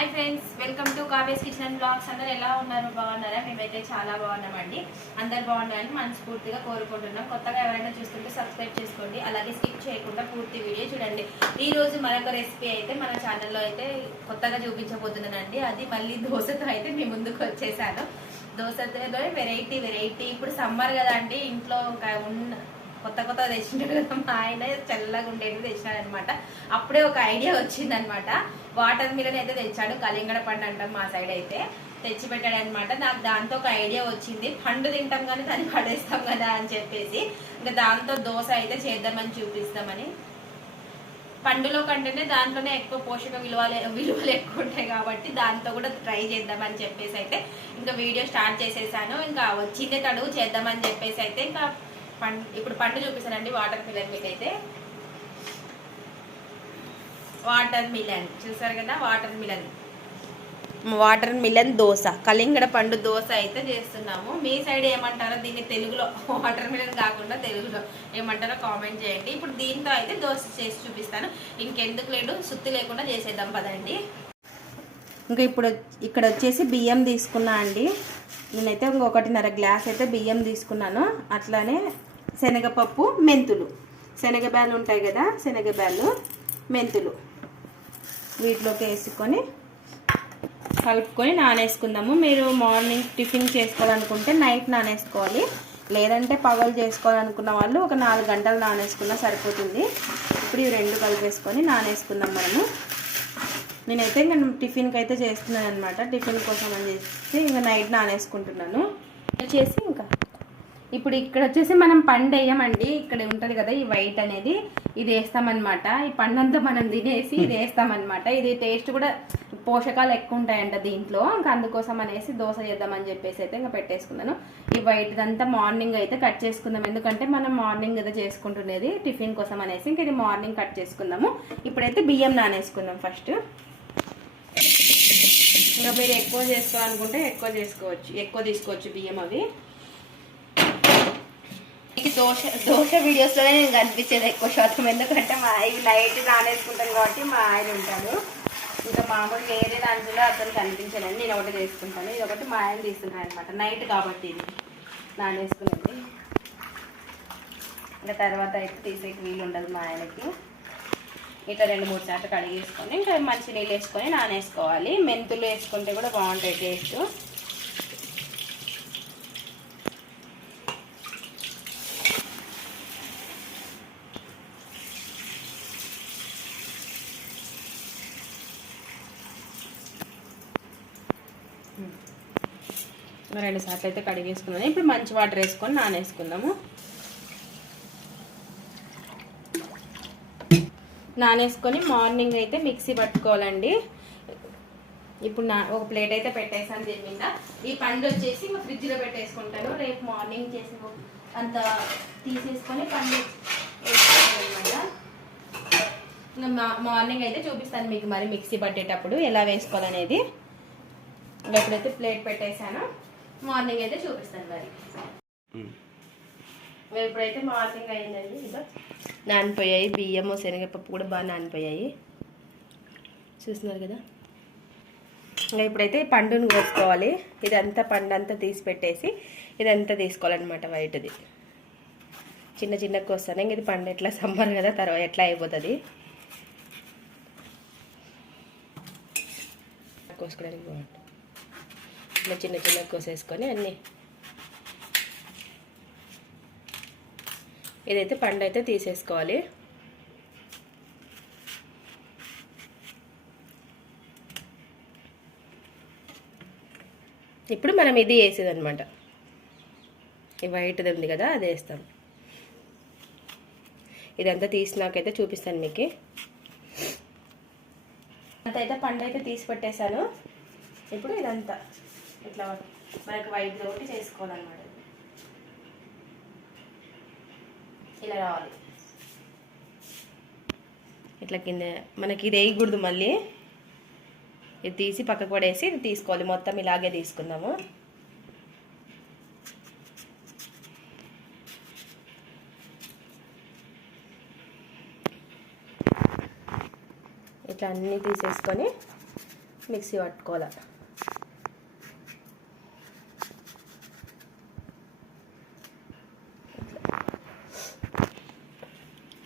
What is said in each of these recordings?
Hi friends welcome to Kavya's kitchen blogs అందరు ఎలా ఉన్నారు? బాగున్నారా? మేమైతే చాలా బాగున్నామండి. అందరు బాగున్నారని మనస్ఫూర్తిగా కోరుకుంటున్నాం. కొత్తగా ఎవరైనా చూస్తుంటే సబ్స్క్రైబ్ చేసుకోండి. అలాగే స్కిప్ చేయకుండా పూర్తి వీడియో చూడండి. ఈ రోజు మరొక రెసిపీ అయితే మన ఛానల్లో అయితే కొత్తగా చూపించబోతున్నానండి. అది మళ్ళీ దోశతో అయితే మీ ముందుకు వచ్చేసాను. దోశతో వెరైటీ వెరైటీ ఇప్పుడు సమ్మర్ కదా అండి. ఇంట్లో ఒక ఉన్న కొత్త కొత్త తెచ్చినాడు కదా మా ఆయన చల్లగా ఉండేది తెచ్చినాడు అనమాట అప్పుడే ఒక ఐడియా వచ్చింది అనమాట వాటర్ మిలన్ అయితే తెచ్చాడు కలింగడ పండు అంటాం మా సైడ్ అయితే. తెచ్చి పెట్టాడు అనమాట నాకు దాంతో ఒక ఐడియా వచ్చింది. పండు తింటాం కానీ దాన్ని పడేస్తాం కదా అని చెప్పేసి. ఇంకా దాంతో దోశ అయితే చేద్దామని చూపిస్తామని. పండులో కంటేనే దాంట్లోనే ఎక్కువ పోషక విలువలు విలువలు ఎక్కువ ఉంటాయి కాబట్టి దాంతో కూడా ట్రై చేద్దామని చెప్పేసి అయితే ఇంకా వీడియో స్టార్ట్ చేసేసాను. ఇంకా వచ్చిందే తడుగు చేద్దామని చెప్పేసి అయితే ఇంకా పండు ఇప్పుడు పండు చూపిస్తానండి వాటర్ ఫిల్లర్ మీద అయితే. Watermelon. చూసారు కదా? Watermelon. Watermelon dosa. కలింగడ పండు దోశ అయితే చేస్తున్నాము. మీ సైడ్ ఏమంటారో దీన్ని తెలుగులో. వాటర్ మిలన్ కాకుండా తెలుగులో ఏమంటారో కామెంట్ చేయండి. ఇప్పుడు దీంతో అయితే దోశ చేసి చూపిస్తాను. ఇంకెందుకు లేడు? సుత్తి లేకుండా చేసేద్దాం పదండి. ఇంకా ఇప్పుడు ఇక్కడ వచ్చేసి బియ్యం తీసుకున్నా అండి. నేనైతే ఒకటిన్నర గ్లాస్ అయితే బియ్యం తీసుకున్నాను. అట్లానే శనగపప్పు మెంతులు. శనగబ్యాలు ఉంటాయి కదా? శనగబ్యాలు మెంతులు. వీటిలోకి వేసుకొని కలుపుకొని నానేసుకుందాము. మీరు మార్నింగ్ టిఫిన్ చేసుకోవాలనుకుంటే నైట్ నానేసుకోవాలి. లేదంటే పగలు చేసుకోవాలనుకున్న వాళ్ళు ఒక నాలుగు గంటలు నానేసుకున్నా సరిపోతుంది. ఇప్పుడు ఇవి రెండు కలిపేసుకొని నానేసుకుందాం మనము. నేనైతే ఇంకా టిఫిన్కి అయితే చేస్తున్నాను అనమాట టిఫిన్ కోసం అని చేసి ఇంకా నైట్ నానేసుకుంటున్నాను. చేసి ఇంకా ఇప్పుడు ఇక్కడ వచ్చేసి మనం పండు వేయమండి ఇక్కడ ఉంటుంది కదా ఈ వైట్ అనేది. ఇది వేస్తామన్నమాట. ఈ పండంతా మనం తినేసి ఇది వేస్తామన్నమాట. ఇది టేస్ట్ కూడా పోషకాలు ఎక్కువ ఉంటాయంట దీంట్లో. ఇంకా అందుకోసం అనేసి దోశ చేద్దామని చెప్పేసి అయితే ఇంకా పెట్టేసుకున్నాను. ఈ వైట్ అంతా మార్నింగ్ అయితే కట్ చేసుకుందాం. ఎందుకంటే మనం మార్నింగ్ కదా చేసుకుంటున్నది టిఫిన్ కోసం అనేసి ఇంక ఇది మార్నింగ్ కట్ చేసుకుందాము. ఇప్పుడైతే బియ్యం నానేసుకుందాం ఫస్ట్. ఇంకా మీరు ఎక్కువ చేసుకోవాలనుకుంటే ఎక్కువ చేసుకోవచ్చు. ఎక్కువ తీసుకోవచ్చు బియ్యం అవి. దోశ దోశ వీడియోస్లోనే నేను కనిపించేది ఎక్కువ శాతం. ఎందుకంటే మా ఇవి నైట్ నానేసుకుంటాను కాబట్టి మా ఆయన ఉంటాడు. ఇంకా మామూలు వేరే దాంట్లో అతను కనిపించలేదు నేను ఒకటి చేసుకుంటాను. ఇది ఒకటి మా ఆయన తీసుకున్నాను అనమాట నైట్ కాబట్టి ఇది నానేసుకునేది. ఇంకా తర్వాత అయితే తీసేకి వీలు ఉండదు మా ఆయనకి. ఇట్లా రెండు మూడు సార్లు కడిగేసుకొని ఇంకా మంచి నీళ్ళు వేసుకొని నానేసుకోవాలి. మెంతులు వేసుకుంటే కూడా బాగుంటాయి టేస్ట్. రెండు సార్లు అయితే కడిగేసుకున్నాను. ఇప్పుడు మంచి వాటర్ వేసుకొని నానేసుకుందాము. నానేసుకొని మార్నింగ్ అయితే మిక్సీ పట్టుకోవాలండి. ఇప్పుడు నా ఒక ప్లేట్ అయితే పెట్టేసాను దీని మీద ఈ పండు వచ్చేసి మా ఫ్రిడ్జ్లో పెట్టేసుకుంటాను. రేపు మార్నింగ్ చేసి అంత తీసేసుకొని పండు వేసుకోవాలన్నమాట. మార్నింగ్ అయితే చూపిస్తాను మీకు మరి మిక్సీ పట్టేటప్పుడు ఎలా వేసుకోవాలనేది. ఎప్పుడైతే ప్లేట్ పెట్టేశాను. మార్నింగ్ అయితే చూపిస్తాను మరి. ఇప్పుడైతే మార్నింగ్ అయిందండి ఇదో నానిపోయాయి బియ్యము శనగపప్పు కూడా బాగా నానిపోయాయి. చూస్తున్నారు కదా? ఇంకా ఇప్పుడైతే పండును కోసుకోవాలి. ఇదంతా పండు అంతా తీసి పెట్టేసి ఇదంతా తీసుకోవాలన్నమాట వైట్ది చిన్న చిన్న కోస్తాను. ఇంక ఇది పండు ఎట్లా సమ్మర్ కదా తర్వాత ఎట్లా అయిపోతుంది. కోసుకోవడానికి బాగుంటుంది. ఇట్లా చిన్న చిన్న కోసేసుకొని అన్నీ. ఇదైతే పండు అయితే తీసేసుకోవాలి. ఇప్పుడు మనం ఇది వేసేది అనమాట ఈ వైట్ది ఉంది కదా అది వేస్తాం. ఇదంతా తీసినాకైతే చూపిస్తాను మీకు. అంతైతే పండు అయితే తీసి పెట్టేశాను. ఇప్పుడు ఇదంతా. ఇట్లా మనకి వైట్ ఒకటి చేసుకోవాలన్నమాట. ఇలా రావాలి. ఇట్లా కింద మనకి ఇది వేయకూడదు మళ్ళీ. ఇది తీసి పక్కకు పడేసి ఇది తీసుకోవాలి. మొత్తం ఇలాగే తీసుకుందాము. ఇట్లా అన్నీ తీసేసుకొని మిక్సీ పట్టుకోవాలి.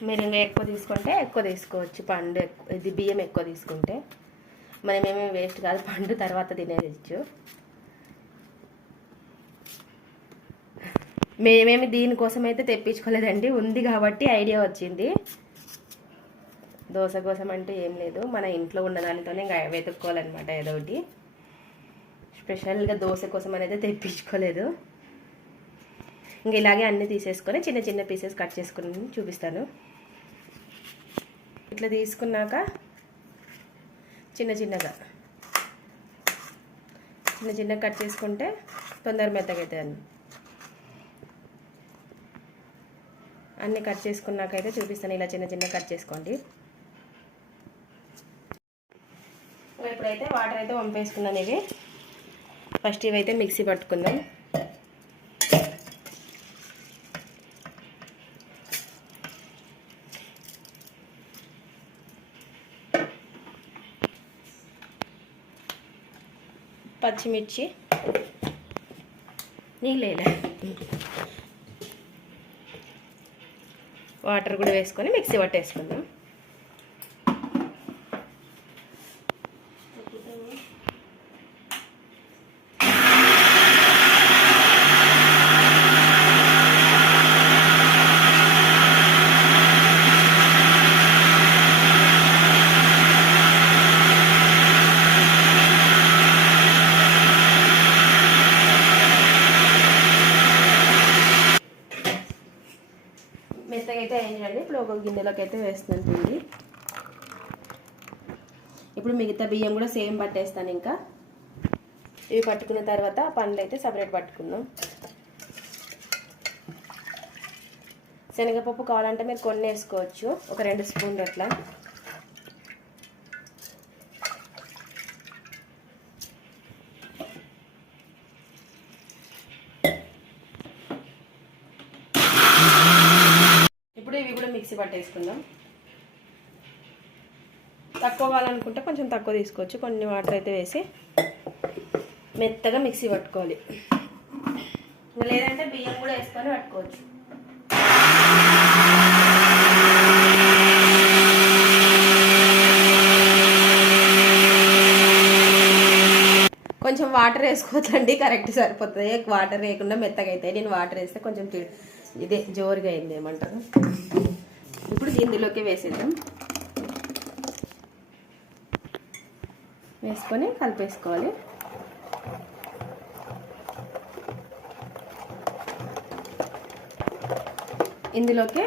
మీరు ఇంకా ఎక్కువ తీసుకుంటే ఎక్కువ తీసుకోవచ్చు. పండు ఎక్కువ ఇది బియ్యం ఎక్కువ తీసుకుంటే. మనమేమీ వేస్ట్ కాదు పండు తర్వాత తినేయచ్చు మేమేమి దీనికోసం అయితే తెప్పించుకోలేదండి. ఉంది కాబట్టి ఐడియా వచ్చింది. దోశ కోసం అంటే ఏం లేదు. మన ఇంట్లో ఉన్న దానితోనే ఇంకా వెతుక్కోవాలన్నమాట ఏదో ఒకటి. స్పెషల్గా దోశ కోసం అనేది తెప్పించుకోలేదు. ఇంక ఇలాగే అన్నీ తీసేసుకొని చిన్న చిన్న పీసెస్ కట్ చేసుకుని చూపిస్తాను. ఇట్లా తీసుకున్నాక చిన్న చిన్నగా చిన్న చిన్న కట్ చేసుకుంటే తొందర మెత్తగా అవుతుంది అన్ని అన్నీ కట్ చేసుకున్నాకైతే చూపిస్తాను ఇలా చిన్న చిన్న కట్ చేసుకోండి. ఇప్పుడైతే వాటర్ అయితే పంపేసుకున్నాను ఇవి. ఫస్ట్ ఇవైతే మిక్సీ పట్టుకుందాం. పచ్చిమిర్చి. నీళ్ళేలే. వాటర్ కూడా వేసుకొని మిక్సీ పట్టేసుకుందాం మెత్తగా అయితే అయిందండి ఇప్పుడు అయితే వేస్తున్నాను పిండి. ఇప్పుడు మిగతా బియ్యం కూడా సేమ్ పట్టేస్తాను ఇంకా. ఇవి పట్టుకున్న తర్వాత పండ్లు అయితే సపరేట్ పట్టుకుందాం. శనగపప్పు కావాలంటే మీరు కొన్ని వేసుకోవచ్చు. ఒక రెండు స్పూన్లు అట్లా ఇప్పుడు ఇవి కూడా మిక్సీ పట్టేసుకుందాం. తక్కువ కావాలనుకుంటే కొంచెం తక్కువ తీసుకోవచ్చు. కొన్ని వాటర్ అయితే వేసి మెత్తగా మిక్సీ పట్టుకోవాలి. లేదంటే బియ్యం కూడా వేసుకొని పట్టుకోవచ్చు. కొంచెం వాటర్ వేసుకోవచ్చండి. కరెక్ట్ సరిపోతుంది. వాటర్ వేయకుండా మెత్తగా అవుతాయి. నేను వాటర్ వేస్తే కొంచెం ఇదే జోరుగా అయింది ఏమంటారు? ఇప్పుడు దీనిలోకి వేసేద్దాం. వేసుకొని కలిపేసుకోవాలి. ఇందులోకి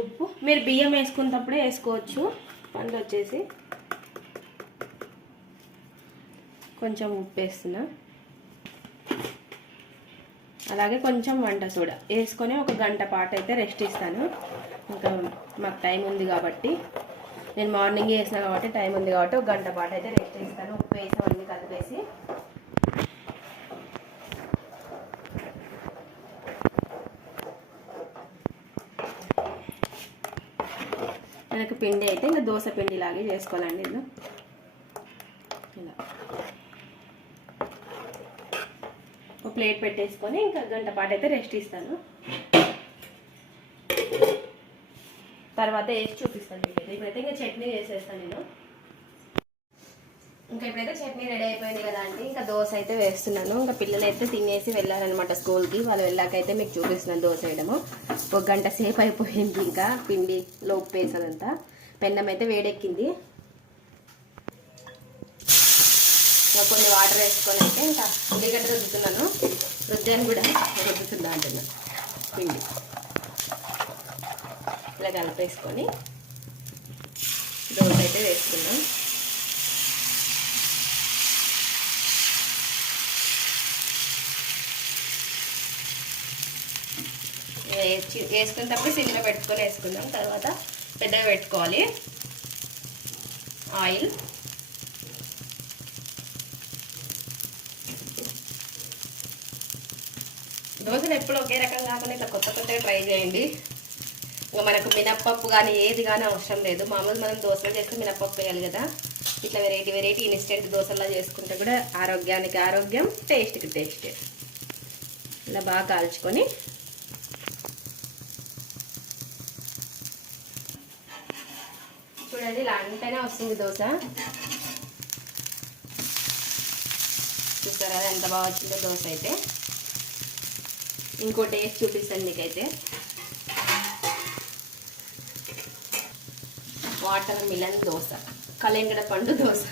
ఉప్పు. మీరు బియ్యం వేసుకున్నప్పుడే వేసుకోవచ్చు. పండ్లు వచ్చేసి కొంచెం ఉప్పు వేస్తున్నా. అలాగే కొంచెం వంట సోడా వేసుకొని ఒక గంట పాటు అయితే రెస్ట్ ఇస్తాను. ఇంకా మాకు టైం ఉంది కాబట్టి. నేను మార్నింగ్ వేసిన కాబట్టి టైం ఉంది కాబట్టి ఒక గంట పాటు అయితే రెస్ట్ ఇస్తాను. ఉప్పు వేసి అవన్నీ కలిపేసి. మనకు పిండి అయితే ఇంకా దోశ పిండి లాగే చేసుకోవాలండి ఇది ఇలా ఒక ప్లేట్ పెట్టేసుకొని ఇంకా గంట పాటు అయితే రెస్ట్ ఇస్తాను. తర్వాత వేసి చూపిస్తాను మీకు ఇప్పుడైతే ఇంకా చట్నీ వేసేస్తాను నేను. ఇంకా ఇప్పుడైతే చట్నీ రెడీ అయిపోయింది కదా అండి ఇంకా దోశ అయితే వేస్తున్నాను. ఇంకా పిల్లలు అయితే తినేసి వెళ్ళారనమాట స్కూల్కి. వాళ్ళు వెళ్ళాకైతే మీకు చూపిస్తున్నాను దోశ వేయడము. ఒక గంట సేపు అయిపోయింది ఇంకా. పిండి లోపు వేసానంతా పెన్నం అయితే వేడెక్కింది. ఇంకా కొన్ని వాటర్ వేసుకొని అయితే ఇంకా ఉల్లిగడ్డ రుద్దుతున్నాను. రుద్దాను కూడా రుద్దుతున్నా అంటున్నా. పిండి. ఇలా కలిపేసుకొని దోశ అయితే వేసుకున్నాం. వేసి వేసుకునేటప్పుడు సిమ్లో పెట్టుకొని వేసుకుందాం తర్వాత పెద్దగా పెట్టుకోవాలి. ఆయిల్. దోశలు ఎప్పుడు ఒకే రకం కాకుండా ఇట్లా కొత్త కొత్తగా ట్రై చేయండి. ఇంకా మనకు మినప్పప్పు కానీ ఏది కానీ అవసరం లేదు. మామూలు మనం దోశలు చేస్తే మినప్పప్పు వేయాలి కదా. ఇట్లా వెరైటీ వెరైటీ ఇన్స్టెంట్ దోశలా చేసుకుంటే కూడా ఆరోగ్యానికి ఆరోగ్యం టేస్ట్కి టేస్ట్ ఇలా బాగా కాల్చుకొని చూడండి ఇలా అంటేనే వస్తుంది దోశ. చూసారా ఎంత బాగా వచ్చిందో దోశ అయితే. ఇంకో టేస్ట్ చూపిస్తాను మీకైతే. Water melon dosa. కలెంగడ పండు దోశ.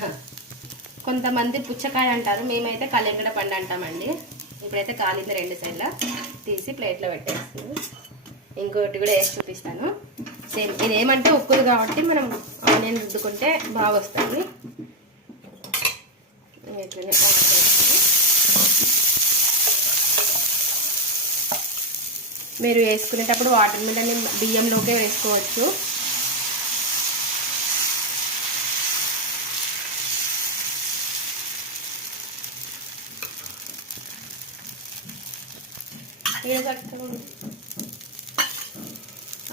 కొంతమంది పుచ్చకాయ అంటారు మేమైతే కలెంగడ పండు అంటామండి. ఇప్పుడైతే కాలింది రెండు సైడ్ల. తీసి ప్లేట్లో పెట్టేస్తుంది ఇంకోటి కూడా వేసి చూపిస్తాను. సేమ్ ఇది ఏమంటే ఉక్కులు కాబట్టి మనం ఆనియన్ రుద్దుకుంటే బాగా వస్తుంది ఇట్లనే వాటర్ వేసుకొని మీరు వేసుకునేటప్పుడు వాటర్ మిల్లని బియ్యంలోకే వేసుకోవచ్చు.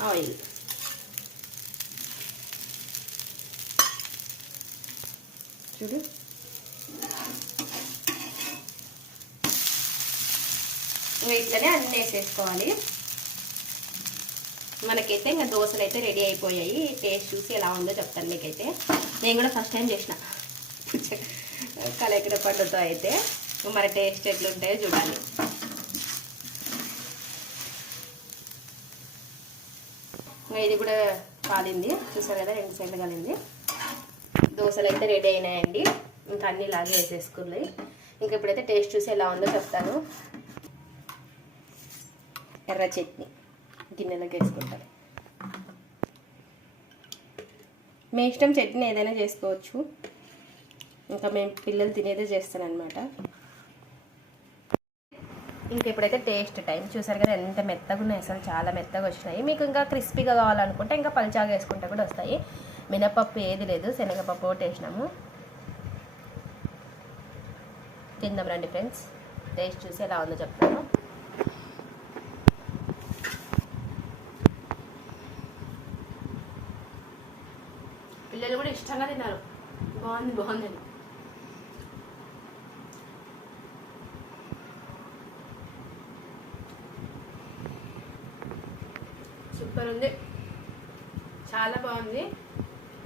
ఆయిల్. చూడు. ఇట్లనే అన్నీ వేసేసుకోవాలి. మనకైతే ఇంకా దోశలు అయితే రెడీ అయిపోయాయి. టేస్ట్ చూసి ఎలా ఉందో చెప్తాను మీకైతే. నేను కూడా ఫస్ట్ టైం చేసిన. కలెక్కడ పండుతో అయితే. మన టేస్ట్ ఎట్లుంటాయో చూడాలి. ఇంకా ఇది కూడా కాలింది. చూసారు కదా రెండు సైడ్లు కాలింది. దోశలు అయితే రెడీ అయినాయండి. ఇంకా అన్ని ఇలాగే వేసేసుకున్నాయి ఇంకా ఇప్పుడైతే టేస్ట్ చూసి ఎలా ఉందో చెప్తాను. ఎర్ర చట్నీ. గిన్నెలోకి వేసుకుంటాను మీ ఇష్టం చట్నీ ఏదైనా చేసుకోవచ్చు. ఇంకా మేము పిల్లలు తినేదే చేస్తానన్నమాట. ఇంకా ఇప్పుడైతే టేస్ట్ టైం. చూసారు కదా ఎంత మెత్తగా ఉన్నాయి అసలు చాలా మెత్తగా వచ్చినాయి. మీకు ఇంకా క్రిస్పీగా కావాలనుకుంటే ఇంకా పలుచాగా వేసుకుంటే కూడా వస్తాయి. మినపప్పు ఏది లేదు శనగపప్పు ఒకటి వేసినాము. తిందాం రండి ఫ్రెండ్స్. టేస్ట్ చూసి ఎలా ఉందో చెప్తాను పిల్లలు కూడా ఇష్టంగా తిన్నారు బాగుంది బాగుందని సూపర్ ఉంది. చాలా బాగుంది.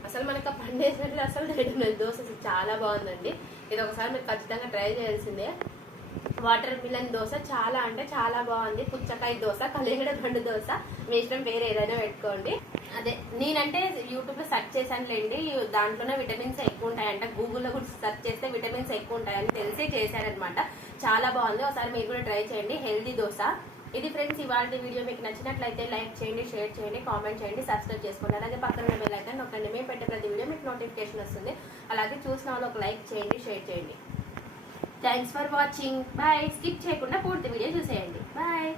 అసలు మనకు ఆ పండు వేసినట్లు అసలు తెలియడం లేదు దోశ చాలా బాగుందండి. ఇది ఒకసారి మీరు ఖచ్చితంగా ట్రై చేయాల్సిందే. వాటర్ మిలన్ దోశ చాలా అంటే చాలా బాగుంది. పుచ్చకాయ దోశ కలిగడ పండు దోశ. మీ ఇష్టం వేరే ఏదైనా పెట్టుకోండి. అదే నేనంటే యూట్యూబ్లో సెర్చ్ చేశానులేండి దాంట్లోనే విటమిన్స్ ఎక్కువ ఉంటాయంట గూగుల్లో కూడా సెర్చ్ చేస్తే విటమిన్స్ ఎక్కువ ఉంటాయని తెలిసే చేశారనమాట. చాలా బాగుంది. ఒకసారి మీరు కూడా ట్రై చేయండి. హెల్దీ దోశ. ఇది ఫ్రెండ్స్ ఇవాళ వీడియో మీకు నచ్చినట్లయితే లైక్ చేయండి షేర్ చేయండి కామెంట్ చేయండి సబ్స్క్రైబ్ చేసుకోండి. అలాగే పక్కన ఉన్న బెల్ ఐకాన్ నొక్కండి. మేము పెట్టే ప్రతి వీడియో మీకు నోటిఫికేషన్ వస్తుంది. అలాగే చూసిన వాళ్ళు ఒక లైక్ చేయండి షేర్ చేయండి. Thanks for watching bye skip చేయకుండా పూర్తి వీడియో చూసేయండి. బాయ్